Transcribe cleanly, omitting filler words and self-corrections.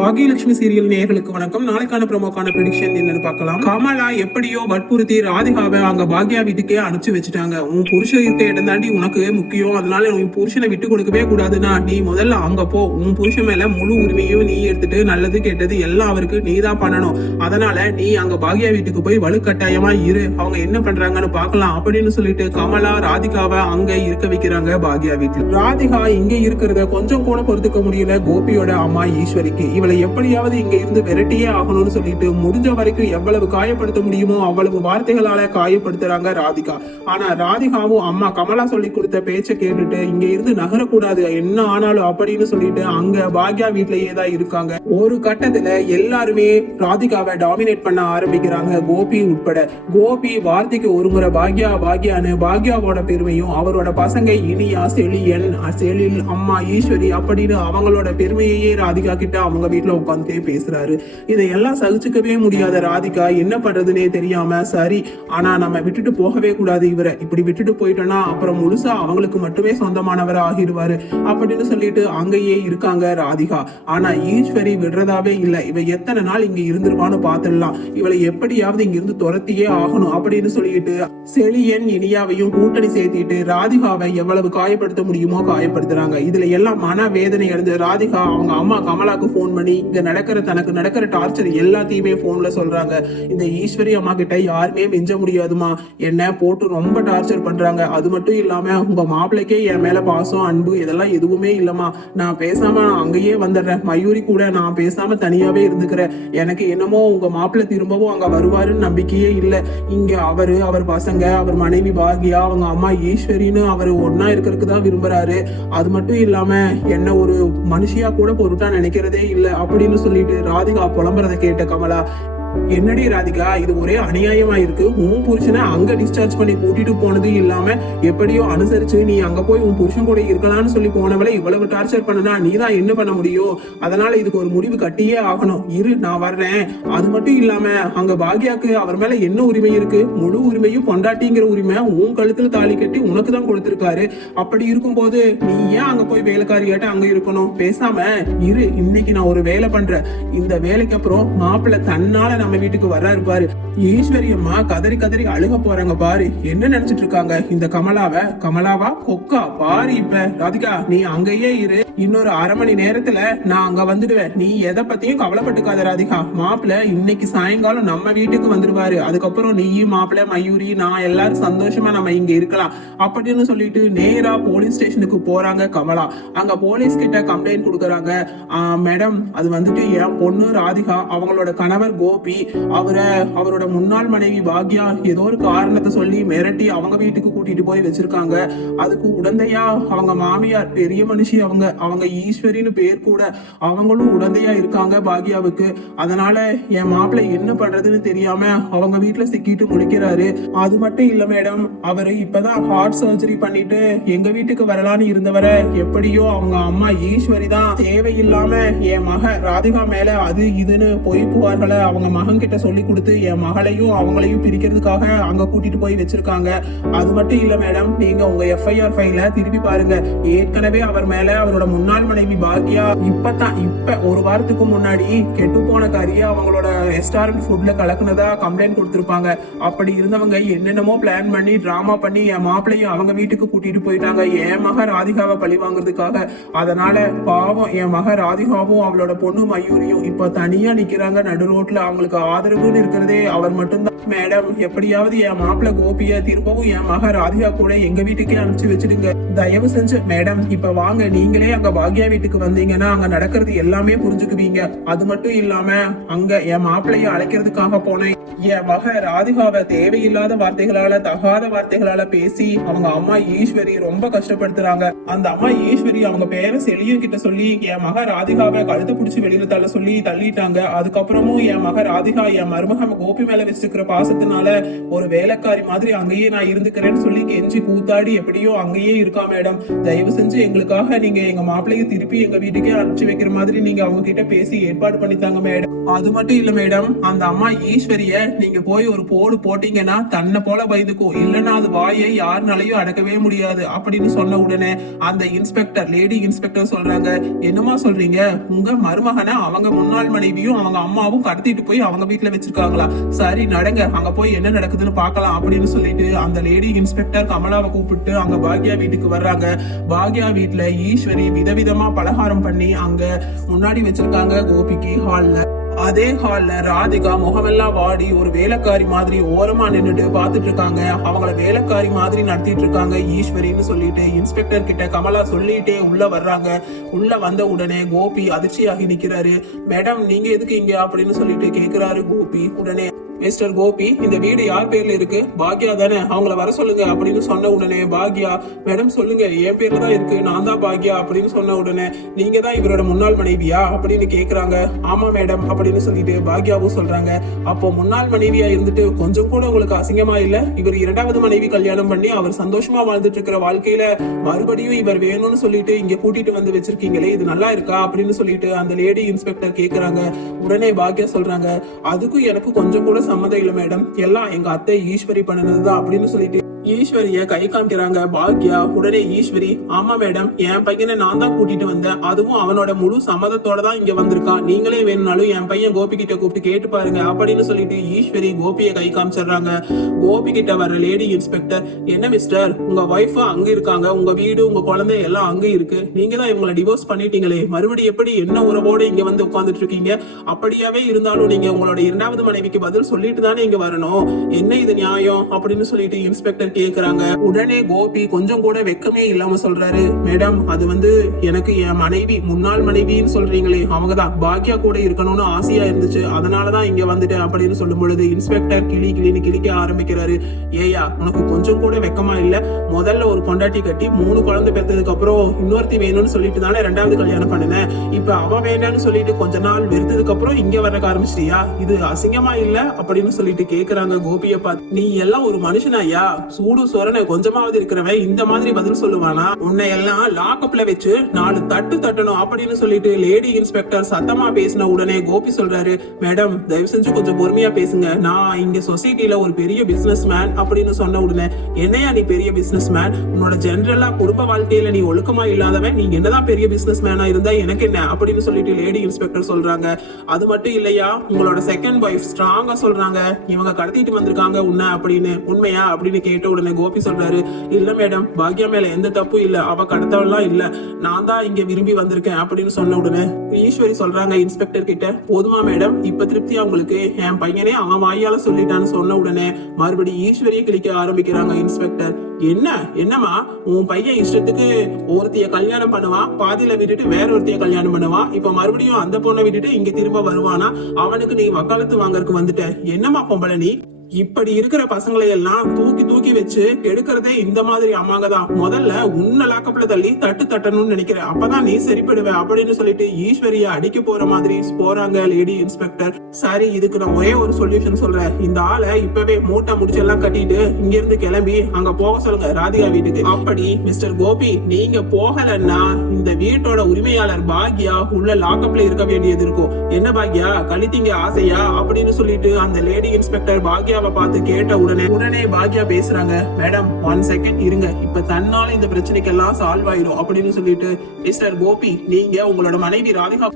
Bhagyalakshmi serial நேயர்களுக்கு வணக்கம். நாளைக்கான ப்ரோமோக்கான ப்ரெடிக்ஷன் என்னன்னு பார்க்கலாம். கமலா எப்படியோ வற்புறுத்தி ராதிகாவை அங்க பாக்யா வீட்டுக்கே அனுப்பிச்சு வச்சுட்டாங்க. உன் புருஷன் இருக்க இடம் தாண்டி உனக்கு முக்கியம், அதனால உன் புருஷனை விட்டு கொடுக்கவே கூடாதுன்னா நீ முதல்ல அங்க போ. உன் புருஷன் மேல முழு உரிமையும் நீ எடுத்துட்டு நல்லது கெட்டது எல்லாம் அவருக்கு நீ தான் பண்ணணும். அதனால நீ அங்க பாக்யா வீட்டுக்கு போய் வலுக்கட்டாயமா இரு, அவங்க என்ன பண்றாங்கன்னு பார்க்கலாம் அப்படின்னு சொல்லிட்டு கமலா ராதிகாவை அங்க இருக்க வைக்கிறாங்க பாக்யா வீட்டில். ராதிகா இங்க இருக்கிறத கொஞ்சம் கூட பொறுத்துக்க முடியல கோபியோட அம்மா ஈஸ்வரிக்கு. இவளை எப்படியாவது இங்க இருந்து விரட்டியே ஆகணும்னு சொல்லிட்டு முடிஞ்ச வரைக்கும் எவ்வளவு காயப்படுத்த முடியுமோ அவ்வளவு வார்த்தைகளால காயப்படுத்துறாங்க ராதிகா. ஆனா ராதிகாவும் அம்மா கமலா சொல்லி கொடுத்த பேச்சை கேட்டுட்டு இங்க இருந்து நகரக்கூடாது, என்ன ஆனாலும் அப்படின்னு சொல்லிட்டு அங்க பாக்யா வீட்லயே தான் இருக்காங்க. ஒரு கட்டத்துல எல்லாருமே ராதிகாவை டாமினேட் பண்ண ஆரம்பிக்கிறாங்க, கோபி உட்பட. கோபி வார்த்தைக்கு ஒரு முறை பாக்யா பாக்யான்னு பாக்யாவோட பெருமையும் அவரோட பசங்க இனியா, செழியன், செழில், அம்மா ஈஸ்வரி அப்படின்னு அவங்களோட பெருமையே ராதிகா கிட்ட அவங்க வீட்டுல உட்காந்துட்டே பேசுறாரு. இதையெல்லாம் சகிச்சுக்கவே முடியாத ராதிகா என்ன பண்றதுன்னே தெரியாம, சரி ஆனா நம்ம விட்டுட்டு போகவே கூடாது, இவரை இப்படி விட்டுட்டு போயிட்டோம்னா அப்புறம் முழுசா அவங்களுக்கு மட்டுமே சொந்தமானவர் ஆகிடுவாரு அப்படின்னு சொல்லிட்டு அங்கேயே இருக்காங்க ராதிகா. ஆனா ஈஸ்வரி விடுறதாவே இல்ல. இவ எத்தனை நாள் இங்க இருந்துருவான்னு பாத்துடலாம், இவளை எப்படியாவது இங்க இருந்து துரத்தியே ஆகணும் அப்படின்னு சொல்லிட்டு செழியன் இனியாவையும் கூட்டணி சேர்த்திட்டு ராதிகாவை எவ்வளவு காயப்படுத்த முடியுமோ காயப்படுத்துறாங்க. இதுல எல்லாம் மன வேதனை அடைஞ்ச ராதிகா அவங்க அம்மா கமலாக்கு போன் பண்ணி இங்க தனக்கு நடக்கிற டார்ச்சர் எல்லாத்தையுமே போன்ல சொல்றாங்க. இந்த ஈஸ்வரி அம்மா கிட்ட யாருமே மிஞ்ச முடியாதுமா, என்ன போட்டு ரொம்ப டார்ச்சர் பண்றாங்க. அது மட்டும் இல்லாம உங்க மாப்பிள்ளைக்கே என் மேல பாசம் அன்பு இதெல்லாம் எதுவுமே இல்லமா, நான் பேசாம அங்கேயே வந்துடுறேன், மயூரி கூட நான் பேசாம தனியாவே இருந்துக்கிறேன். எனக்கு என்னமோ உங்க மாப்பிள்ளை திரும்பவும் அங்க வருவாருன்னு நம்பிக்கையே இல்ல. இங்க அவர் பசங்க, அவர் மனைவி பாக்யா, அவங்க அம்மா ஈஸ்வரின்னு அவர் ஒன்னா இருக்கிறதுக்கு தான் விரும்புறாரு. அது மட்டும் இல்லாம என்ன ஒரு மனுஷியா கூட பொருட்டா நினைக்கிறதே இல்ல அப்படின்னு சொல்லிட்டு ராதிகா புலம்புறதை கேட்ட கமலா, என்னடி ராதிகா இது ஒரே அநியாயமா இருக்கு, உன் புருஷனை அங்க டிஸ்சார்ஜ் பண்ணி கூட்டிட்டு போனது இல்லாம எப்படியோ அனுசரிச்சு நீ அங்க போய் உன் புருஷன் கூட இருக்கலாம்னு சொல்லி போனவளை இவ்வளவு டார்ச்சர் பண்ணனா நீ தான் என்ன பண்ண முடியும், அதனால இதுக்கு ஒரு முடிவு கட்டியே ஆகணும், இரு நான் வர்றேன். அது மட்டும் இல்லாம அங்க பாக்யாக்கு அவர் மேல என்ன உரிமை இருக்கு, முழு உரிமையும் பொண்டாட்டிங்கிற உரிமை உன் கழுத்துல தாலி கட்டி உனக்கு தான் கொடுத்திருக்காரு. அப்படி இருக்கும்போது நீ ஏன் அங்க போய் வேலைக்காரியாட்ட அங்க இருக்கணும், பேசாம இரு, இன்னைக்கு நான் ஒரு வேலை பண்றேன், இந்த வேலைக்கு அப்புறம் மாப்பிள்ளை தன்னால நம்ம வீட்டுக்கு வர்றாரு பாரு. ஈஸ்வரி அம்மா கதறி கதறி அழுக போறாங்க பாரு. என்ன நினைச்சிட்டு இருக்காங்க இந்த கமலாவா கொக்கா பாரு. இப்ப ராதிகா நீ அங்கேயே இரு, இன்னொரு அரை மணி நேரத்துல நான் அங்க வந்துடுவேன், நீ எதை பத்தியும் கவலைப்பட்டுக்காத ராதிகா. மாப்பிள்ள இன்னைக்கு சாயங்காலம் நம்ம வீட்டுக்கு வந்துருவாரு, அதுக்கப்புறம் நீயும் மாப்பிள்ள மயூரி நான் எல்லாரும் சந்தோஷமா நம்ம இங்க இருக்கலாம் அப்படின்னு சொல்லிட்டு நேரா போலீஸ் ஸ்டேஷனுக்கு போறாங்க கமலா. அங்க போலீஸ் கிட்ட கம்ப்ளைண்ட் கொடுக்கறாங்க, மேடம் அது வந்துட்டு என் பொண்ணு ராதிகா அவங்களோட கணவர் கோபி அவரோட முன்னாள் மனைவி பாக்யா ஏதோ ஒரு காரணத்தை சொல்லி மிரட்டி அவங்க வீட்டுக்கு கூட்டிட்டு போய் வச்சிருக்காங்க. அதுக்கு உடந்தையா அவங்க மாமியார் பெரிய மனுஷி, அவங்க ஈஸ்வரின்னு பேர் கூட, அவங்களும் உடந்தையா இருக்காங்க பாக்யாவுக்கு. அதனால என் மாப்பிள்ளை என்ன பண்றதுன்னு தெரியாம அவங்க வீட்டுல சிக்கிட்டு முடிக்கிறாரு. அது மட்டும் இல்ல மேடம், அவரு இப்பதான் ஹார்ட் சர்ஜரி பண்ணிட்டு எங்க வீட்டுக்கு வரலான்னு இருந்தவரை எப்படியோ அவங்க அம்மா ஈஸ்வரி தான் தேவையில்லாம என் மக ராதிகா மேல அது இதுன்னு பொய் புகார்களை அவங்க மகன் கிட்ட சொல்லி கொடுத்து என் மகளையும் அவங்களையும் பிரிக்கிறதுக்காக அங்க கூட்டிட்டு போய் வச்சிருக்காங்க. அது மட்டும் இல்ல மேடம், நீங்க உங்க FIR ஃபைல திருப்பி பாருங்க, ஏற்கனவே அவர் மேல அவரோட முன்னாள் மனைவி பாக்யா இப்ப ஒரு வாரத்துக்கு முன்னாடி கெட்டு போன கறிய அவங்களோட ரெஸ்டாரண்ட் ஃபுட்ல கலக்குனதா கம்ப்ளைண்ட் கொடுத்திருப்பாங்க. அப்படி இருந்தவங்க என்னென்னமோ பிளான் பண்ணி டிராமா பண்ணி என் மாப்பிள்ளையும் அவங்க வீட்டுக்கு கூட்டிட்டு போயிட்டாங்க என் மக ராதிகாவை பழி வாங்குறதுக்காக. அதனால பாவம் என் மக ராதிகாவும் அவளோட பொண்ணு மயூரியும் இப்ப தனியா நிக்கிறாங்க நடு ரோட்ல. அவங்களுக்கு ஆதரவுன்னு இருக்கிறதே அவர் மட்டும்தான். மேடம் எப்படியாவது என் மாப்பிள்ள கோபிய திரும்பவும் என் மக ராதிகா கூட எங்க வீட்டுக்கே அனுப்பிச்சு வச்சிடுங்க தயவு செஞ்சு. மேடம் இப்ப வாங்க, நீங்களே அங்க பாக்யா வீட்டுக்கு வந்தீங்கன்னா அங்க நடக்கிறது எல்லாமே புரிஞ்சுக்குவீங்க. அது மட்டும் இல்லாம அங்க என் மாப்பிள்ளைய அழைக்கிறதுக்காக போனேன், என் மக ராதிகாவை தேவையில்லாத வார்த்தைகளால தகாத வார்த்தைகளால பேசி அவங்க அம்மா ஈஸ்வரி ரொம்ப கஷ்டப்படுத்துறாங்க. அந்த அம்மா ஈஸ்வரி அவங்க பேரை செழியன் கிட்ட சொல்லி என் மக ராதிகாவை கழுத்தை பிடிச்சி வெளியில தள்ள சொல்லி தள்ளிட்டாங்க. அதுக்கப்புறமும் என் மக ராதிகா என் மருமக கோபி மேல வச்சிருக்கிற பாசத்தினால ஒரு வேலைக்காரி மாதிரி அங்கேயே நான் இருந்துக்கிறேன்னு சொல்லி கெஞ்சி கூத்தாடி எப்படியோ அங்கேயே இருக்காங்க மேடம், தயவு செஞ்சு எங்களுக்காக நீங்க எங்க மாப்பிள்ளைய திருப்பி எங்க வீட்டுக்கே அனுப்பிச்சு வைக்கிற மாதிரி நீங்க அவங்க கிட்ட பேசி ஏற்பாடு பண்ணித்தாங்க மேடம். அது மட்டும் இல்ல மேடம், அந்த அம்மா ஈஸ்வரிய நீங்க போய் ஒரு போடு போட்டீங்கன்னா தன்னை போல பயந்துக்கும், இல்லைன்னா அது வாயை யாருனாலையும் அடக்கவே முடியாது அப்படின்னு சொன்ன உடனே அந்த இன்ஸ்பெக்டர், லேடி இன்ஸ்பெக்டர் சொல்றாங்க, என்னமா சொல்றீங்க, உங்க மருமகனை அவங்க முன்னாள் மனைவியும் அவங்க அம்மாவும் கடத்திட்டு போய் அவங்க வீட்டுல வச்சிருக்காங்களா? சரி நடங்க, அங்க போய் என்ன நடக்குதுன்னு பார்க்கலாம் அப்படின்னு சொல்லிட்டு அந்த லேடி இன்ஸ்பெக்டர் கமலாவை கூப்பிட்டு அங்க பாக்யா வீட்டுக்கு வர்றாங்க. பாக்யா வீட்டுல ஈஸ்வரி விதவிதமா பலகாரம் பண்ணி அங்க முன்னாடி வச்சிருக்காங்க கோபிக்கு ஹால்ல. அதே ஹால்ல ராதிகா முகமெல்லாம் வாடி ஒரு வேலைக்காரி மாதிரி ஓரமா நின்னுட்டு பாத்துட்டு இருக்காங்க. அவங்கள வேலைக்காரி மாதிரி நடத்திட்டு இருக்காங்க ஈஸ்வரின்னு சொல்லிட்டு இன்ஸ்பெக்டர் கிட்ட கமலா சொல்லிட்டே உள்ள வர்றாங்க. உள்ள வந்த உடனே கோபி அதிர்ச்சியாகி நிக்கிறாரு. மேடம், நீங்க எதுக்கு இங்க அப்படின்னு சொல்லிட்டு கேக்குறாரு கோபி. உடனே மிஸ்டர் கோபி, இந்த வீடு யார் பேர்ல இருக்கு? பாக்யா தானே, அவங்கள வர சொல்லுங்க அப்படின்னு சொன்ன உடனே பாக்யா, மேடம் சொல்லுங்க, என் பேர்ல தான் இருக்கு, நான் தான் பாக்யா அப்படின்னு சொன்ன உடனே, நீங்க தான் இவரோட முன்னாள் மனைவியா அப்படின்னு கேக்குறாங்க. ஆமா மேடம் அப்படின்னு சொல்லிட்டு பாக்யாவும் சொல்றாங்க. அப்போ முன்னாள் மனைவியா இருந்துட்டு கொஞ்சம் கூட உங்களுக்கு அசிங்கமா இல்ல? இவர் இரண்டாவது மனைவி கல்யாணம் பண்ணி அவர் சந்தோஷமா வாழ்ந்துட்டு இருக்கிற வாழ்க்கையில மறுபடியும் இவர் வேணும்னு சொல்லிட்டு இங்க கூட்டிட்டு வந்து வச்சிருக்கீங்களே, இது நல்லா இருக்கா அப்படின்னு சொல்லிட்டு அந்த லேடி இன்ஸ்பெக்டர் கேக்குறாங்க. உடனே பாக்யா சொல்றாங்க, அதுக்கும் எனக்கு கொஞ்சம் கூட சம்மதம் இல்ல மேடம், எல்லாம் எங்க அத்தை ஈஸ்வரி பண்ணனதுதான் அப்படின்னு சொல்லிட்டு ஈஸ்வரிய கை காமிக்கிறாங்க பாக்யா. உடனே ஈஸ்வரி, ஆமா மேடம், என் பையனை நான் தான் கூட்டிட்டு வந்தேன், அதுவும் அவனோட முழு சம்மதத்தோட தான் இங்க வந்திருக்கான், நீங்களே வேணும்னாலும் என் பையன் கோபி கிட்ட கூப்பிட்டு கேட்டு பாருங்க அப்படின்னு சொல்லிட்டு ஈஸ்வரி கோபியை கை காமிச்சிடுறாங்க. கோபி கிட்ட வர லேடி இன்ஸ்பெக்டர், என்ன மிஸ்டர், உங்க ஒய்ஃப் அங்க இருக்காங்க, உங்க வீடு உங்க குழந்தை எல்லாம் அங்க இருக்கு, நீங்க தான் இவங்களை டிவோர்ஸ் பண்ணிட்டீங்களே, மறுபடியும் எப்படி என்ன உறவோட இங்க வந்து உட்கார்ந்துட்டு இருக்கீங்க? அப்படியாவே இருந்தாலும் நீங்க உங்களோட இரண்டாவது மனைவிக்கு பதில் சொல்லிட்டு தானே இங்க வரணும், என்ன இது நியாயம் அப்படின்னு சொல்லிட்டு இன்ஸ்பெக்டர் கேக்குறாங்க. உடனே கோபி கொஞ்சம் கூட வெக்கமே இல்லாம சொல்றாரு, மேடம், அது வந்து எனக்கு என் மனைவி, முன்னாள் மனைவின்னு சொல்றீங்களே, அவங்கதான் பாக்யா கூட இருக்கணும்னு ஆசையா இருந்துச்சு, அதனாலதான் இங்க வந்துட்டேன் அப்படின்னு சொல்லும் பொழுது இன்ஸ்பெக்டர் கிளின்னு கிளிக்க ஆரம்பிக்கிறாரு. ஏயா, உனக்கு கொஞ்சம் கூட வெக்கமா இல்ல? முதல்ல ஒரு பொண்டாட்டி கட்டி 3 குழந்தை பெற்றதுக்கு அப்புறம் இன்னொருத்தி வேணும்னு சொல்லிட்டு தானே 2வது கல்யாணம் பண்ணுனேன், இப்ப அவ வேண்டான்னு சொல்லிட்டு கொஞ்ச நாள் வெறுத்ததுக்கு அப்புறம் இங்க வர ஆரம்பிச்சிட்டியா? இது அசிங்கமா இல்ல அப்படின்னு சொல்லிட்டு கேக்குறாங்க கோபியை பார்த்து. நீ எல்லாம் ஒரு மனுஷனாயா? சூடு சொரணை கொஞ்சமாவது இருக்கிறவன் இந்த மாதிரி பதில் சொல்லுவானா? உன்னை எல்லாம் லாக்அப்ல வச்சு 4 தட்டு தட்டணும் அப்படின்னு சொல்லிட்டு லேடி இன்ஸ்பெக்டர் சத்தமா பேசின உடனே கோபி சொல்றாரு, மேடம் தயவு செஞ்சு கொஞ்சம் பொறுமையா பேசுங்க, நான் இங்க சொசைட்டில ஒரு பெரிய பிசினஸ் மேன் அப்படின்னு சொன்ன உடனே, என்னையா நீ பெரிய பிசினஸ் மேன்? உன்னோட ஜெனரலா குடும்ப வாழ்க்கையில நீ ஒழுக்கமா இல்லாதவன், நீங்க என்னதான் பெரிய பிசினஸ் மேனா இருந்தா எனக்கு என்ன அப்படின்னு சொல்லிட்டு லேடி இன்ஸ்பெக்டர் சொல்றாங்க. அது மட்டும் இல்லையா, உங்களோட செகண்ட் வைஃப் ஸ்ட்ராங்கா சொல்றாங்க இவங்க கடத்திட்டு வந்திருக்காங்க உன்னை அப்படின்னு, உண்மையா அப்படின்னு கேட்ட உடனே கோபி சொல்றாரு, இல்ல மேடம், பாக்யா மேல எந்த தப்பும் இல்ல, அவ கடத்தவெல்லாம் இல்ல, நான் தான் இங்க விரும்பி வந்திருக்கேன் அப்படின்னு சொன்ன உடனே ஈஸ்வரி சொல்றாங்க இன்ஸ்பெக்டர் கிட்ட, போதுமா மேடம், இப்ப திருப்தியா உங்களுக்கு? என் பையனே அவன் வாயால சொல்லிட்டான்னு சொன்ன உடனே மறுபடியும் ஈஸ்வரியை கிளிக்க ஆரம்பிக்கிறாங்க இன்ஸ்பெக்டர். என்னமா உன் பையன் இஷ்டத்துக்கு ஒருத்தைய கல்யாணம் பண்ணுவான், பாதியில விட்டுட்டு வேற ஒருத்தைய கல்யாணம் பண்ணுவான், இப்ப மறுபடியும் அந்த பொண்ணை விட்டுட்டு இங்க திரும்ப வருவானா? அவனுக்கு நீ வக்காலத்து வாங்கறதுக்கு வந்துட்ட, என்னமா பொம்பளை நீ? இப்படி இருக்கிற பசங்களை எல்லாம் தூக்கி தூக்கி வச்சு கெடுக்கிறதே இந்த மாதிரி அம்மாங்க தான். முதல்ல உன்னை லாக்கப்ல தள்ளி தட்டு தட்டணும்னு நினைக்கிறேன், அப்பதான் நீ சரிப்படுவ அப்படின்னு சொல்லிட்டு ஈஸ்வரியா அடிக்க போற மாதிரி போறாங்க லேடி இன்ஸ்பெக்டர். சரி, இதுக்கு நான் ஒரே ஒரு சொல்யூஷன் சொல்றேன், இந்த ஆளை இப்பவே மூட்டை முடிச்சு எல்லாம் கட்டிட்டு இங்க இருந்து கிளம்பி அங்க போக சொல்லுங்க ராதிகா வீட்டுக்கு. அப்படி மிஸ்டர் கோபி நீங்க போகலன்னா இந்த வீட்டோட உரிமையாளர் பாக்யா உள்ள லாக்கப்ல இருக்க வேண்டியது இருக்கும். என்ன பாக்யா, கழித்தீங்க ஆசையா அப்படின்னு சொல்லிட்டு அந்த லேடி இன்ஸ்பெக்டர் பாக்யா பார்த்து கேட்ட உடனே பாக்யா பேசுறாங்க, மேடம் 1 செகண்ட் இருங்க, இப்ப தன்னால இந்த பிரச்சனைக்கு எல்லாம் சால்வ் ஆயிடும் அப்படின்னு சொல்லிட்டு, மிஸ்டர் கோபி நீங்க உங்களோட மனைவி ராதிகா